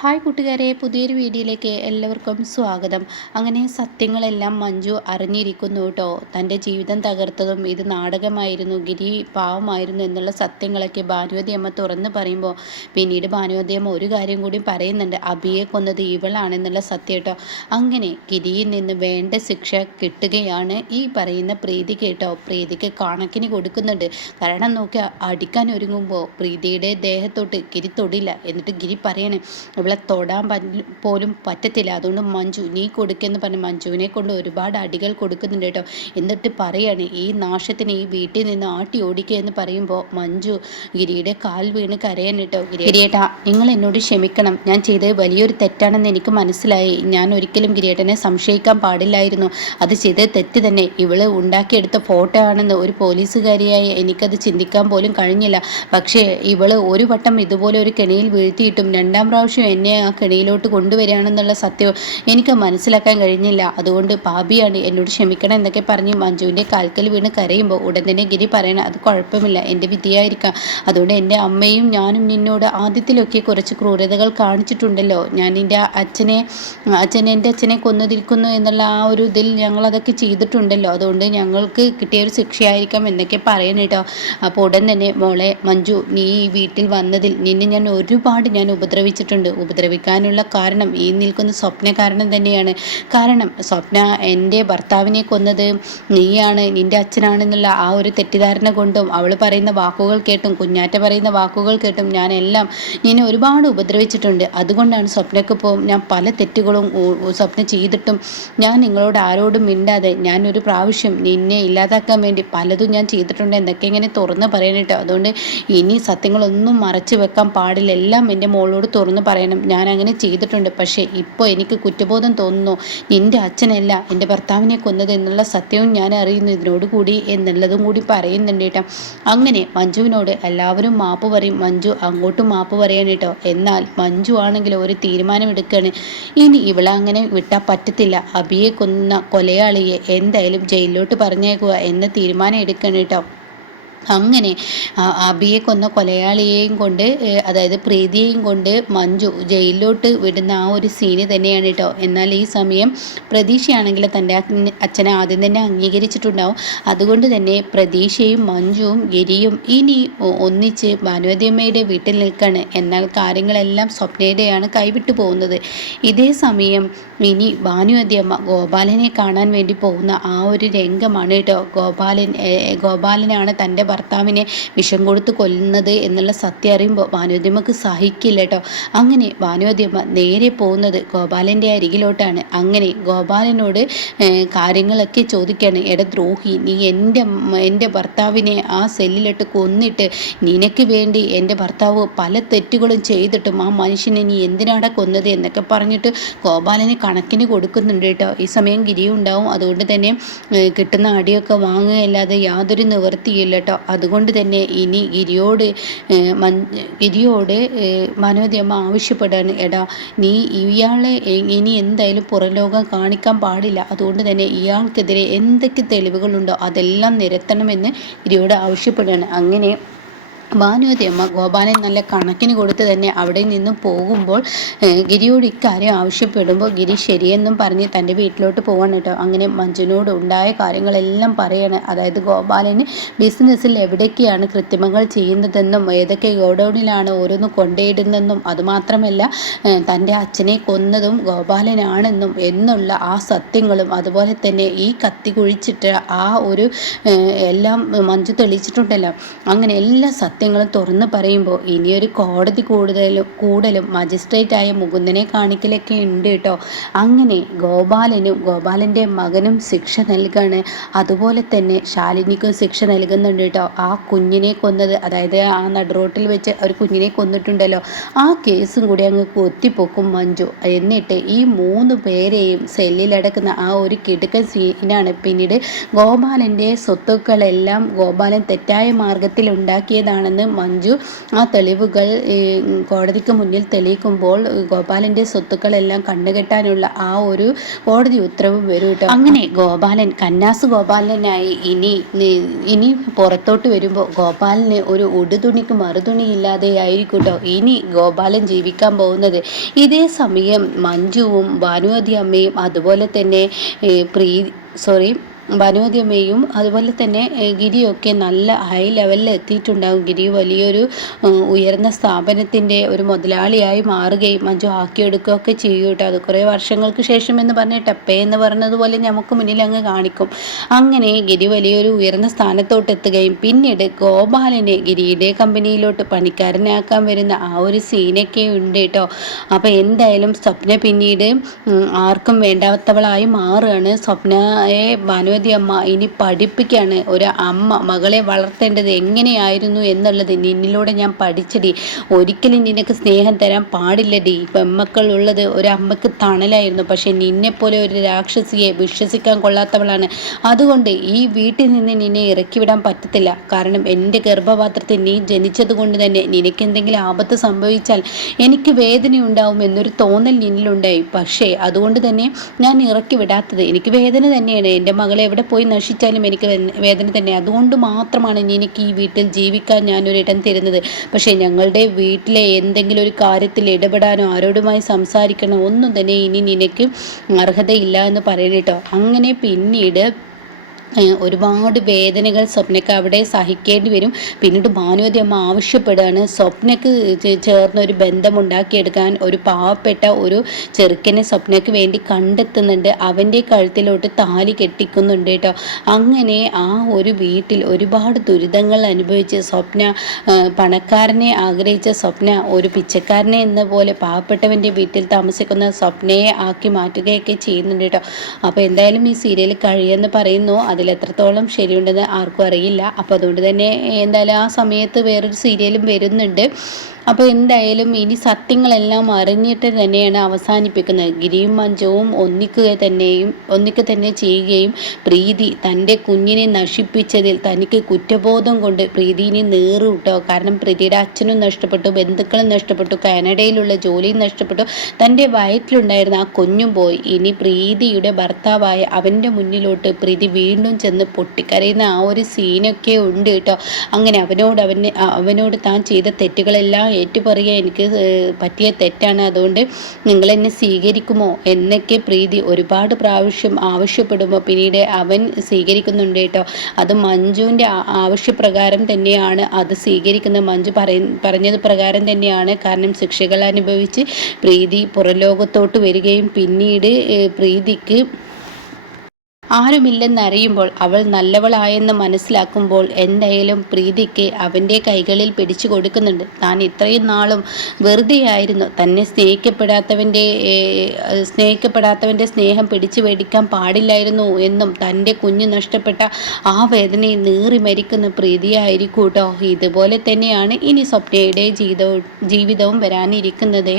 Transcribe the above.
Hi കൂട്ടുകാരെ, പുതിയൊരു വീഡിയോയിലേക്ക് എല്ലാവർക്കും സ്വാഗതം. അങ്ങനെ സത്യങ്ങളെല്ലാം മഞ്ജു അറിഞ്ഞിരിക്കുന്നു കേട്ടോ. തൻ്റെ ജീവിതം തകർത്തതും ഇത് നാടകമായിരുന്നു, ഗിരി പാവമായിരുന്നു എന്നുള്ള സത്യങ്ങളൊക്കെ ഭാനുവതി അമ്മ തുറന്ന് പറയുമ്പോൾ പിന്നീട് ഭാനുവതി അമ്മ ഒരു കാര്യം കൂടി പറയുന്നുണ്ട്, അബിയെ കൊന്നത് ഇവളാണെന്നുള്ള സത്യം കേട്ടോ. അങ്ങനെ ഗിരിയിൽ നിന്ന് വേണ്ട ശിക്ഷ കിട്ടുകയാണ് ഈ പറയുന്ന പ്രീതി കേട്ടോ. പ്രീതിക്ക് കണക്കിന് കൊടുക്കുന്നുണ്ട്. കാരണം നോക്കി അടിക്കാൻ ഒരുങ്ങുമ്പോൾ പ്രീതിയുടെ ദേഹത്തോട്ട് ഗിരി തൊടില്ല. എന്നിട്ട് ഗിരി പറയണേ, അവളെ തൊടാൻ പോലും പറ്റത്തില്ല, അതുകൊണ്ട് മഞ്ജു നീ കൊടുക്കെന്ന് പറഞ്ഞ് മഞ്ജുവിനെ കൊണ്ട് ഒരുപാട് അടികൾ കൊടുക്കുന്നുണ്ട് കേട്ടോ. എന്നിട്ട് പറയാണ്, ഈ നാശത്തിന് ഈ വീട്ടിൽ നിന്ന് ആട്ടി ഓടിക്കുക എന്ന് പറയുമ്പോൾ മഞ്ജു ഗിരിയുടെ കാൽ വീണ് കരയാൻ കേട്ടോ. ഗിരിയേട്ടാ, നിങ്ങൾ എന്നോട് ക്ഷമിക്കണം, ഞാൻ ചെയ്തത് വലിയൊരു തെറ്റാണെന്ന് എനിക്ക് മനസ്സിലായി. ഞാൻ ഒരിക്കലും ഗിരിയേട്ടനെ സംശയിക്കാൻ പാടില്ലായിരുന്നു. അത് ചെയ്തത് തെറ്റ് തന്നെ. ഇവള് ഉണ്ടാക്കിയെടുത്ത ഫോട്ടോ ആണെന്ന് ഒരു പോലീസുകാരിയായി എനിക്കത് ചിന്തിക്കാൻ പോലും കഴിഞ്ഞില്ല. പക്ഷേ ഇവള് ഒരു വട്ടം ഇതുപോലെ ഒരു കെണിയിൽ വീഴ്ത്തിയിട്ടും രണ്ടാം പ്രാവശ്യം എന്നെ ആ കെണിയിലോട്ട് കൊണ്ടുവരികയാണെന്നുള്ള സത്യം എനിക്ക് മനസ്സിലാക്കാൻ കഴിഞ്ഞില്ല. അതുകൊണ്ട് പാപിയാണ്, എന്നോട് ക്ഷമിക്കണം എന്നൊക്കെ പറഞ്ഞ് മഞ്ജുവിൻ്റെ കാൽക്കൽ വീണ് കരയുമ്പോൾ ഉടൻ തന്നെ ഗിരി പറയണം, അത് കുഴപ്പമില്ല, എൻ്റെ വിധിയായിരിക്കാം. അതുകൊണ്ട് എൻ്റെ അമ്മയും ഞാനും നിന്നോട് ആദ്യത്തിലൊക്കെ കുറച്ച് ക്രൂരതകൾ കാണിച്ചിട്ടുണ്ടല്ലോ. ഞാൻ എൻ്റെ എൻ്റെ അച്ഛനെ കൊന്നതിരിക്കുന്നു എന്നുള്ള ആ ഒരു ഇതിൽ ഞങ്ങളതൊക്കെ ചെയ്തിട്ടുണ്ടല്ലോ. അതുകൊണ്ട് ഞങ്ങൾക്ക് കിട്ടിയ ഒരു ശിക്ഷയായിരിക്കാം എന്നൊക്കെ പറയണം കേട്ടോ. അപ്പോൾ ഉടൻ തന്നെ, മോളെ മഞ്ജു, നീ ഈ വീട്ടിൽ വന്നതിൽ നിന്നെ ഞാൻ ഒരുപാട് ഉപദ്രവിച്ചിട്ടുണ്ട്. ഉപദ്രവിക്കാനുള്ള കാരണം ഈ നിൽക്കുന്ന സ്വപ്ന കാരണം തന്നെയാണ്. കാരണം സ്വപ്ന എൻ്റെ ഭർത്താവിനെ കൊന്നത് നീയാണ്, നിൻ്റെ അച്ഛനാണെന്നുള്ള ആ ഒരു തെറ്റിദ്ധാരണ കൊണ്ടും അവൾ പറയുന്ന വാക്കുകൾ കേട്ടും കുഞ്ഞാറ്റ പറയുന്ന വാക്കുകൾ കേട്ടും ഞാനെല്ലാം നിന്നെ ഒരുപാട് ഉപദ്രവിച്ചിട്ടുണ്ട്. അതുകൊണ്ടാണ് സ്വപ്നക്കിപ്പോൾ ഞാൻ പല തെറ്റുകളും സ്വപ്നം ചെയ്തിട്ടും ഞാൻ നിങ്ങളോട് ആരോടും മിണ്ടാതെ ഞാൻ ഒരു പ്രാവശ്യം നിന്നെ ഇല്ലാതാക്കാൻ വേണ്ടി പലതും ഞാൻ ചെയ്തിട്ടുണ്ട് എന്നൊക്കെ ഇങ്ങനെ തുറന്ന് പറയണേട്ടോ. അതുകൊണ്ട് ഇനി സത്യങ്ങളൊന്നും മറച്ചു വെക്കാൻ പാടില്ല, എല്ലാം എൻ്റെ മോളോട് തുറന്ന് പറയണം. ഞാൻ അങ്ങനെ ചെയ്തിട്ടുണ്ട്, പക്ഷേ ഇപ്പോൾ എനിക്ക് കുറ്റബോധം തോന്നുന്നു. നിൻ്റെ അച്ഛനല്ല എൻ്റെ ഭർത്താവിനെ കൊന്നത് എന്നുള്ള സത്യവും ഞാൻ അറിയുന്നു ഇതിനോടുകൂടി എന്നുള്ളതും കൂടി പറയുന്നുണ്ട് കേട്ടോ. അങ്ങനെ മഞ്ജുവിനോട് എല്ലാവരും മാപ്പ് പറയും, മഞ്ജു അങ്ങോട്ടും മാപ്പ് പറയാൻ കേട്ടോ. എന്നാൽ മഞ്ജു ആണെങ്കിൽ ഒരു തീരുമാനമെടുക്കുകയാണ്, ഇനി ഇവളെ അങ്ങനെ വിട്ടാൽ പറ്റത്തില്ല, അബിയെ കൊന്ന കൊലയാളിയെ എന്തായാലും ജയിലിലോട്ട് പറഞ്ഞേക്കുക എന്ന തീരുമാനം എടുക്കണം കേട്ടോ. അങ്ങനെ അബിയെ കൊന്ന കൊലയാളിയെയും കൊണ്ട്, അതായത് പ്രീതിയെയും കൊണ്ട് മഞ്ജു ജയിലിലോട്ട് വിടുന്ന ആ ഒരു സീന് തന്നെയാണ് കേട്ടോ. എന്നാൽ ഈ സമയം പ്രതീക്ഷയാണെങ്കിൽ തൻ്റെ അച്ഛനെ ആദ്യം തന്നെ അംഗീകരിച്ചിട്ടുണ്ടാവും. അതുകൊണ്ട് തന്നെ പ്രതീക്ഷയും മഞ്ജുവും ഗിരിയും ഇനി ഒന്നിച്ച് ഭാനുവതിയമ്മയുടെ വീട്ടിൽ നിൽക്കുകയാണ്. എന്നാൽ കാര്യങ്ങളെല്ലാം സ്വപ്നയുടെയാണ് കൈവിട്ടു പോകുന്നത്. ഇതേ സമയം ഇനി ഭാനുവതിയമ്മ ഗോപാലനെ കാണാൻ വേണ്ടി പോകുന്ന ആ ഒരു രംഗമാണ് കേട്ടോ. ഗോപാലനാണ് തൻ്റെ ഭർത്താവിനെ വിഷം കൊടുത്ത് കൊല്ലുന്നത് എന്നുള്ള സത്യം അറിയുമ്പോൾ ഭാനുവതിയമ്മക്ക് സഹിക്കില്ല കേട്ടോ. അങ്ങനെ ഭാനുവതിയമ്മ നേരെ പോകുന്നത് ഗോപാലൻ്റെ അരികിലോട്ടാണ്. അങ്ങനെ ഗോപാലനോട് കാര്യങ്ങളൊക്കെ ചോദിക്കുകയാണ്, എടാ ദ്രോഹി, നീ എൻ്റെ ഭർത്താവിനെ ആ സെല്ലിലിട്ട് കൊന്നിട്ട് നിനക്ക് വേണ്ടി എൻ്റെ ഭർത്താവ് പല തെറ്റുകളും ചെയ്തിട്ടും ആ മനുഷ്യനെ നീ എന്തിനാണ് കൊന്നത് എന്നൊക്കെ പറഞ്ഞിട്ട് ഗോപാലന് കണക്കിന് കൊടുക്കുന്നുണ്ട് കേട്ടോ. ഈ സമയം ഗിരിയും ഉണ്ടാവും. അതുകൊണ്ട് തന്നെ കിട്ടുന്ന അടിയൊക്കെ വാങ്ങുകയല്ലാതെ യാതൊരു നിവൃത്തിയില്ല കേട്ടോ. അതുകൊണ്ട് തന്നെ ഇനി ഗിരിയോട് ഭാനുവതിയമ്മ ആവശ്യപ്പെടാണ്, എടാ നീ ഇയാളെ ഇനി എന്തായാലും പുറം ലോകം കാണിക്കാൻ പാടില്ല. അതുകൊണ്ട് തന്നെ ഇയാൾക്കെതിരെ എന്തൊക്കെ തെളിവുകളുണ്ടോ അതെല്ലാം നിരത്തണമെന്ന് ഗിരിയോട് ആവശ്യപ്പെടുകയാണ്. അങ്ങനെ ഭാനുവതിയമ്മ ഗോപാലൻ നല്ല കണക്കിന് കൊടുത്ത് തന്നെ അവിടെ നിന്നും പോകുമ്പോൾ ഗിരിയോട് ഇക്കാര്യം ആവശ്യപ്പെടുമ്പോൾ ഗിരി ശരിയെന്നും പറഞ്ഞ് തൻ്റെ വീട്ടിലോട്ട് പോവാണ് കേട്ടോ. അങ്ങനെ മഞ്ജുവിനോട് ഉണ്ടായ കാര്യങ്ങളെല്ലാം പറയാണ്. അതായത് ഗോപാലന് ബിസിനസ്സിൽ എവിടേക്കാണ് കൃത്രിമങ്ങൾ ചെയ്യുന്നതെന്നും ഏതൊക്കെ ഗോഡൗണിലാണ് ഓരോന്ന് കൊണ്ടേയിടുന്നതെന്നും അതുമാത്രമല്ല തൻ്റെ അച്ഛനെ കൊന്നതും ഗോപാലനാണെന്നും എന്നുള്ള ആ സത്യങ്ങളും അതുപോലെ തന്നെ ഈ കത്തി കുഴിച്ചിട്ട് ആ ഒരു എല്ലാം മഞ്ജു തെളിയിച്ചിട്ടുണ്ടല്ലോ. അങ്ങനെ എല്ലാ സത്യങ്ങളും തുറന്ന് പറയുമ്പോൾ ഇനിയൊരു കോടതി കൂടലും മജിസ്ട്രേറ്റായ മുകുന്ദനെ കാണിക്കലൊക്കെ ഉണ്ട് കേട്ടോ. അങ്ങനെ ഗോപാലൻ്റെ മകനും ശിക്ഷ നൽകാണ്. അതുപോലെ തന്നെ ശാലിനിക്കും ശിക്ഷ നൽകുന്നുണ്ട് കേട്ടോ. ആ കുഞ്ഞിനെ കൊന്നത്, അതായത് ആ നടുറോട്ടിൽ വെച്ച് ഒരു കുഞ്ഞിനെ കൊന്നിട്ടുണ്ടല്ലോ, ആ കേസും കൂടി അങ്ങ് കൊത്തിപ്പൊക്കും മഞ്ജു. എന്നിട്ട് ഈ 3 പേരെയും സെല്ലിലടക്കുന്ന ആ ഒരു കിടുക്കൻ സീനാണ്. പിന്നീട് ഗോപാലൻ്റെ സ്വത്തുക്കളെല്ലാം ഗോപാലൻ തെറ്റായ മാർഗത്തിൽ ഉണ്ടാക്കിയതാണ് ആണെന്ന് മഞ്ജു ആ തെളിവുകൾ കോടതിക്ക് മുന്നിൽ തെളിയിക്കുമ്പോൾ ഗോപാലൻ്റെ സ്വത്തുക്കളെല്ലാം കണ്ണുകെട്ടാനുള്ള ആ ഒരു കോടതി ഉത്തരവും വരും കേട്ടോ. അങ്ങനെ ഗോപാലൻ കന്നാസ് ഗോപാലനായി ഇനി പുറത്തോട്ട് വരുമ്പോൾ ഗോപാലന് ഒരു ഉടുതുണിക്ക് മറുതുണിയില്ലാതെ ആയിരിക്കും കേട്ടോ ഇനി ഗോപാലൻ ജീവിക്കാൻ പോകുന്നത്. ഇതേ സമയം മഞ്ജുവും ഭാനുമതി അമ്മയും അതുപോലെ തന്നെ ഭാനുമതിയമ്മയും അതുപോലെ തന്നെ ഗിരിയൊക്കെ നല്ല ഹൈ ലെവലിൽ എത്തിയിട്ടുണ്ടാകും. ഗിരി വലിയൊരു ഉയർന്ന സ്ഥാപനത്തിൻ്റെ ഒരു മുതലാളിയായി മാറുകയും മഞ്ജു ആക്കിയെടുക്കുകയൊക്കെ ചെയ്യും കേട്ടോ. അത് കുറേ വർഷങ്ങൾക്ക് ശേഷം എന്ന് പറഞ്ഞ ടപ്പേ എന്ന് പറഞ്ഞതുപോലെ നമുക്ക് മുന്നിൽ അങ്ങ് കാണിക്കും. അങ്ങനെ ഗിരി വലിയൊരു ഉയർന്ന സ്ഥാനത്തോട്ട് എത്തുകയും പിന്നീട് ഗോപാലനെ ഗിരിയുടെ കമ്പനിയിലോട്ട് പണിക്കാരനാക്കാൻ വരുന്ന ആ ഒരു സീനൊക്കെ ഉണ്ട് കേട്ടോ. അപ്പോൾ എന്തായാലും സ്വപ്ന പിന്നീട് ആർക്കും വേണ്ടാത്തവളായി മാറുകയാണ്. സ്വപ്നയെ ഭാനുമതി അമ്മ ഇനി പഠിപ്പിക്കുകയാണ്. ഒരു അമ്മ മകളെ വളർത്തേണ്ടത് എങ്ങനെയായിരുന്നു എന്നുള്ളത് നിന്നിലൂടെ ഞാൻ പഠിച്ചടി. ഒരിക്കലും നിനക്ക് സ്നേഹം തരാൻ പാടില്ലടി. പെമ്മക്കൾ ഉള്ളത് ഒരു അമ്മക്ക് തണലായിരുന്നു. പക്ഷെ നിന്നെപ്പോലെ ഒരു രാക്ഷസിയെ വിശ്വസിക്കാൻ കൊള്ളാത്തവളാണ്. അതുകൊണ്ട് ഈ വീട്ടിൽ നിന്ന് നിന്നെ ഇറക്കിവിടാൻ പറ്റത്തില്ല. കാരണം എൻ്റെ ഗർഭപാത്രത്തിൽ നീ ജനിച്ചത് കൊണ്ട് തന്നെ നിനക്ക് എന്തെങ്കിലും ആപത്ത് സംഭവിച്ചാൽ എനിക്ക് വേദനയുണ്ടാവും എന്നൊരു തോന്നൽ നിന്നിലുണ്ടായി. പക്ഷേ അതുകൊണ്ട് തന്നെ ഞാൻ ഇറക്കി വിടാത്തത്. എനിക്ക് വേദന തന്നെയാണ്. എൻ്റെ മകളെ എവിടെ പോയി നശിച്ചാലും എനിക്ക് വേദന തന്നെ. അതുകൊണ്ട് മാത്രമാണ് എനിക്ക് ഈ വീട്ടിൽ ജീവിക്കാൻ ഞാനൊരിടം തരുന്നത്. പക്ഷേ ഞങ്ങളുടെ വീട്ടിലെ എന്തെങ്കിലും ഒരു കാര്യത്തിൽ ഇടപെടാനോ ആരോടുമായി സംസാരിക്കണോ ഒന്നും തന്നെ ഇനി നിനക്ക് അർഹതയില്ല എന്ന് പറയണേട്ടോ. അങ്ങനെ പിന്നീട് ഒരുപാട് വേദനകൾ സ്വപ്നയ്ക്ക് അവിടെ സഹിക്കേണ്ടി വരും. പിന്നീട് ഭാനുമതി അമ്മ ആവശ്യപ്പെടുകയാണ് സ്വപ്നയ്ക്ക് ചേർന്നൊരു ബന്ധമുണ്ടാക്കിയെടുക്കാൻ ഒരു പാവപ്പെട്ട ഒരു ചെറുക്കനെ സ്വപ്നയ്ക്ക് വേണ്ടി കണ്ടെത്തുന്നുണ്ട്. അവൻ്റെ കഴുത്തിലോട്ട് താലി കെട്ടിക്കുന്നുണ്ട് കേട്ടോ. അങ്ങനെ ആ ഒരു വീട്ടിൽ ഒരുപാട് ദുരിതങ്ങൾ അനുഭവിച്ച് സ്വപ്ന പണക്കാരനെ ആഗ്രഹിച്ച സ്വപ്ന ഒരു പിച്ചക്കാരനെ എന്ന പോലെ പാവപ്പെട്ടവൻ്റെ വീട്ടിൽ താമസിക്കുന്ന സ്വപ്നയെ ആക്കി മാറ്റുകയൊക്കെ ചെയ്യുന്നുണ്ട് കേട്ടോ. അപ്പോൾ എന്തായാലും ഈ സീരിയൽ കഴിയുമെന്ന് പറയുന്നു. അതിലെത്രത്തോളം ശരിയുണ്ടെന്ന് ആർക്കും അറിയില്ല. അപ്പോൾ അതുകൊണ്ട് തന്നെ എന്തായാലും ആ സമയത്ത് വേറൊരു സീരിയലും വരുന്നുണ്ട്. അപ്പോൾ എന്തായാലും ഇനി സത്യങ്ങളെല്ലാം അറിഞ്ഞിട്ട് തന്നെയാണ് അവസാനിപ്പിക്കുന്നത്. ഗിരിയും മഞ്ജുവും ഒന്നിക്ക് തന്നെ ചെയ്യുകയും പ്രീതി തൻ്റെ കുഞ്ഞിനെ നശിപ്പിച്ചതിൽ തനിക്ക് കുറ്റബോധം കൊണ്ട് പ്രീതിനെ നേറും കേട്ടോ. കാരണം പ്രീതിയുടെ അച്ഛനും നഷ്ടപ്പെട്ടു, ബന്ധുക്കളും നഷ്ടപ്പെട്ടു, കാനഡയിലുള്ള ജോലിയും നഷ്ടപ്പെട്ടു, തൻ്റെ വയറ്റിലുണ്ടായിരുന്ന ആ കുഞ്ഞും പോയി. ഇനി പ്രീതിയുടെ ഭർത്താവായ അവൻ്റെ മുന്നിലോട്ട് പ്രീതി വീണ്ടും ചെന്ന് പൊട്ടിക്കരയുന്ന ആ ഒരു സീനൊക്കെ ഉണ്ട് കേട്ടോ. അങ്ങനെ അവനോട് താൻ ചെയ്ത തെറ്റുകളെല്ലാം ഏറ്റുപറയുക, എനിക്ക് പറ്റിയ തെറ്റാണ്, അതുകൊണ്ട് നിങ്ങൾ എന്നെ സ്വീകരിക്കുമോ എന്നൊക്കെ പ്രീതി ഒരുപാട് പ്രാവശ്യം ആവശ്യപ്പെടുമ്പോൾ പിന്നീട് അവൻ സ്വീകരിക്കുന്നുണ്ട് കേട്ടോ. അത് മഞ്ജുവിൻ്റെ ആവശ്യപ്രകാരം തന്നെയാണ് അത് സ്വീകരിക്കുന്നത്. മഞ്ജു പറഞ്ഞത് പ്രകാരം തന്നെയാണ്. കാരണം ശിക്ഷകൾ അനുഭവിച്ച് പ്രീതി പുറലോകത്തോട്ട് വരികയും പിന്നീട് പ്രീതിക്ക് ആരുമില്ലെന്നറിയുമ്പോൾ അവൾ നല്ലവളായെന്ന് മനസ്സിലാക്കുമ്പോൾ എന്തായാലും പ്രീതിക്ക് അവൻ്റെ കൈകളിൽ പിടിച്ചു കൊടുക്കുന്നുണ്ട്. താൻ ഇത്രയും നാളും വെറുതെയായിരുന്നു. തന്നെ സ്നേഹിക്കപ്പെടാത്തവൻ്റെ സ്നേഹം പിടിച്ചു മേടിക്കാൻ പാടില്ലായിരുന്നു എന്നും തൻ്റെ കുഞ്ഞ് നഷ്ടപ്പെട്ട ആ വേദനയെ നീറി മരിക്കുന്ന പ്രീതിയായിരിക്കും കേട്ടോ. ഇതുപോലെ തന്നെയാണ് ഇനി സ്വപ്നയുടെ ജീവിതവും വരാനിരിക്കുന്നത്.